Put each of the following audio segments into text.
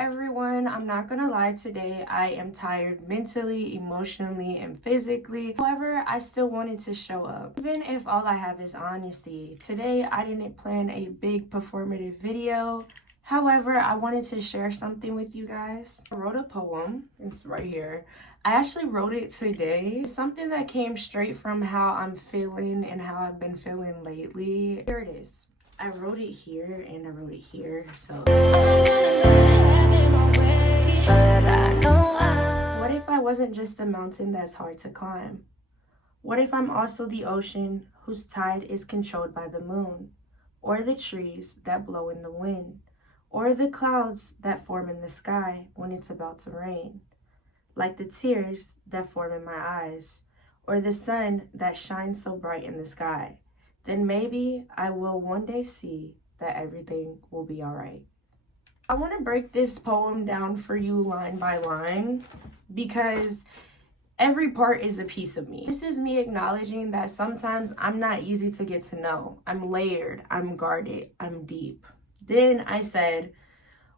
everyone, I'm not gonna lie, today I am tired mentally, emotionally, and physically. However, I still wanted to show up. Even if all I have is honesty. Today I didn't plan a big performative video. However, I wanted to share something with you guys. I wrote a poem, it's right here. I actually wrote it today. It's something that came straight from how I'm feeling and how I've been feeling lately. Here it is. I wrote it here and I wrote it here, so. What if I wasn't just the mountain that's hard to climb? What if I'm also the ocean whose tide is controlled by the moon? Or the trees that blow in the wind? Or the clouds that form in the sky when it's about to rain? Like the tears that form in my eyes, or the sun that shines so bright in the sky? Then maybe I will one day see that everything will be all right. I want to break this poem down for you line by line because every part is a piece of me. This is me acknowledging that sometimes I'm not easy to get to know. I'm layered, I'm guarded, I'm deep. Then I said,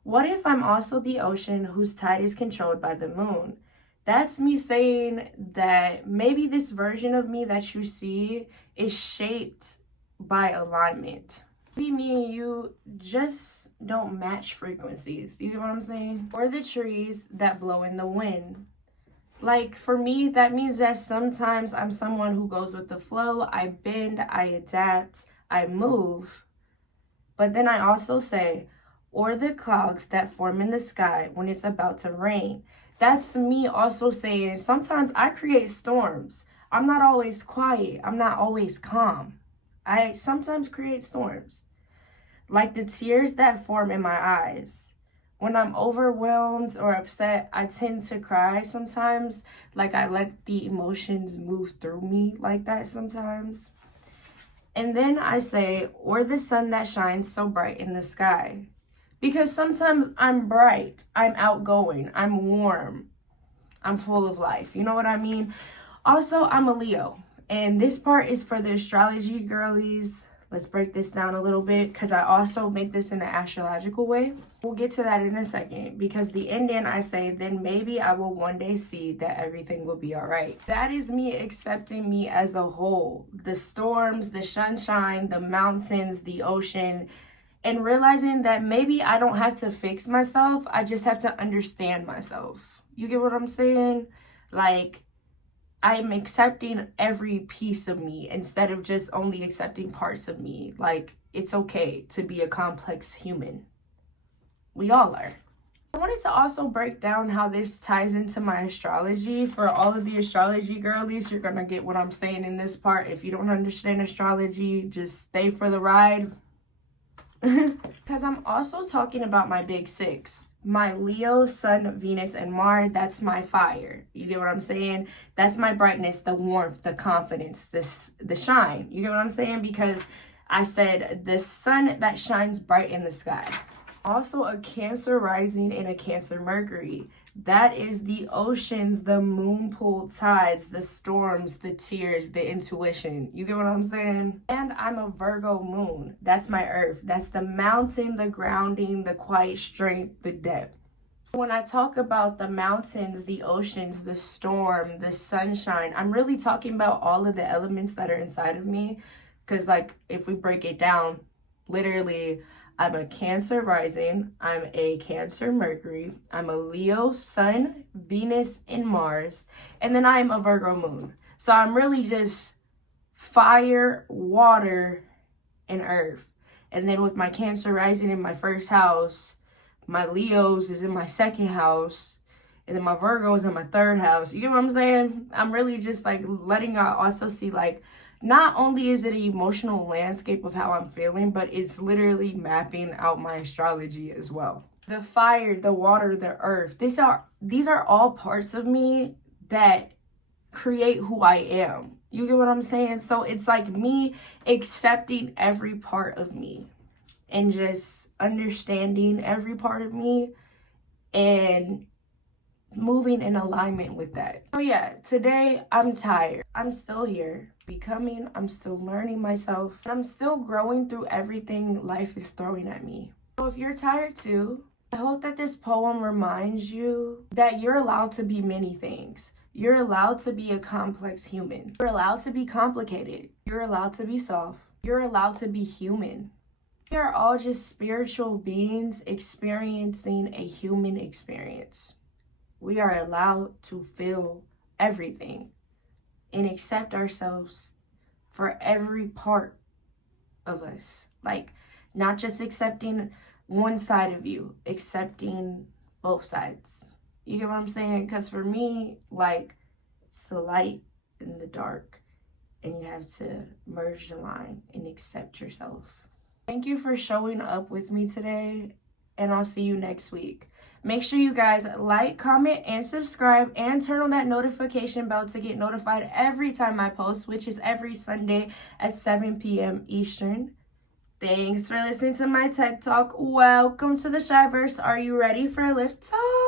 what if I'm also the ocean whose tide is controlled by the moon? That's me saying that maybe this version of me that you see is shaped by alignment. Maybe me and you just don't match frequencies. You get what I'm saying? Or the trees that blow in the wind. Like for me, that means that sometimes I'm someone who goes with the flow. I bend, I adapt, I move. But then I also say, or the clouds that form in the sky when it's about to rain. That's me also saying sometimes I create storms. I'm not always quiet. I'm not always calm. I sometimes create storms. Like the tears that form in my eyes. When I'm overwhelmed or upset, I tend to cry sometimes. Like I let the emotions move through me like that sometimes. And then I say, or the sun that shines so bright in the sky. Because sometimes I'm bright, I'm outgoing, I'm warm, I'm full of life. You know what I mean? Also, I'm a Leo. And this part is for the astrology girlies. Let's break this down a little bit because I also make this in an astrological way. We'll get to that in a second because the ending I say, then maybe I will one day see that everything will be all right. That is me accepting me as a whole. The storms, the sunshine, the mountains, the ocean, and realizing that maybe I don't have to fix myself. I just have to understand myself. You get what I'm saying? Like, I'm accepting every piece of me instead of just only accepting parts of me. Like, it's okay to be a complex human. We all are. I wanted to also break down how this ties into my astrology. For all of the astrology girlies, you're gonna get what I'm saying in this part. If you don't understand astrology, just stay for the ride. Because I'm also talking about my big six. My Leo, Sun, Venus, and Mars, that's my fire. You get what I'm saying? That's my brightness, the warmth, the confidence, the shine. You get what I'm saying? Because I said the sun that shines bright in the sky. Also a Cancer rising and a Cancer Mercury. That is the oceans, the moon pulled tides, the storms, the tears, the intuition. You get what I'm saying? And I'm a Virgo moon. That's my earth. That's the mountain, the grounding, the quiet strength, the depth. When I talk about the mountains, the oceans, the storm, the sunshine, I'm really talking about all of the elements that are inside of me. Because like if we break it down, literally, I'm a Cancer rising, I'm a Cancer Mercury, I'm a Leo Sun, Venus, and Mars, and then I'm a Virgo Moon. So I'm really just fire, water, and earth. And then with my Cancer rising in my first house, my Leos is in my second house, and then my Virgo is in my third house. You get what I'm saying? I'm really just like letting y'all also see like, not only is it an emotional landscape of how I'm feeling, but it's literally mapping out my astrology as well. The fire, the water, the earth, these are all parts of me that create who I am. You get what I'm saying? So it's like me accepting every part of me and just understanding every part of me and moving in alignment with that. So yeah, today I'm tired. I'm still here, becoming, I'm still learning myself. I'm still growing through everything life is throwing at me. So if you're tired too, I hope that this poem reminds you that you're allowed to be many things. You're allowed to be a complex human. You're allowed to be complicated. You're allowed to be soft. You're allowed to be human. We are all just spiritual beings experiencing a human experience. We are allowed to feel everything and accept ourselves for every part of us. Like, not just accepting one side of you, accepting both sides. You get what I'm saying? Because for me, like, it's the light and the dark, and you have to merge the line and accept yourself. Thank you for showing up with me today, and I'll see you next week. Make sure you guys like, comment, and subscribe, and turn on that notification bell to get notified every time I post, which is every Sunday at 7 p.m. Eastern. Thanks for listening to my TED Talk. Welcome to the ChiiVerse. Are you ready for a lift off?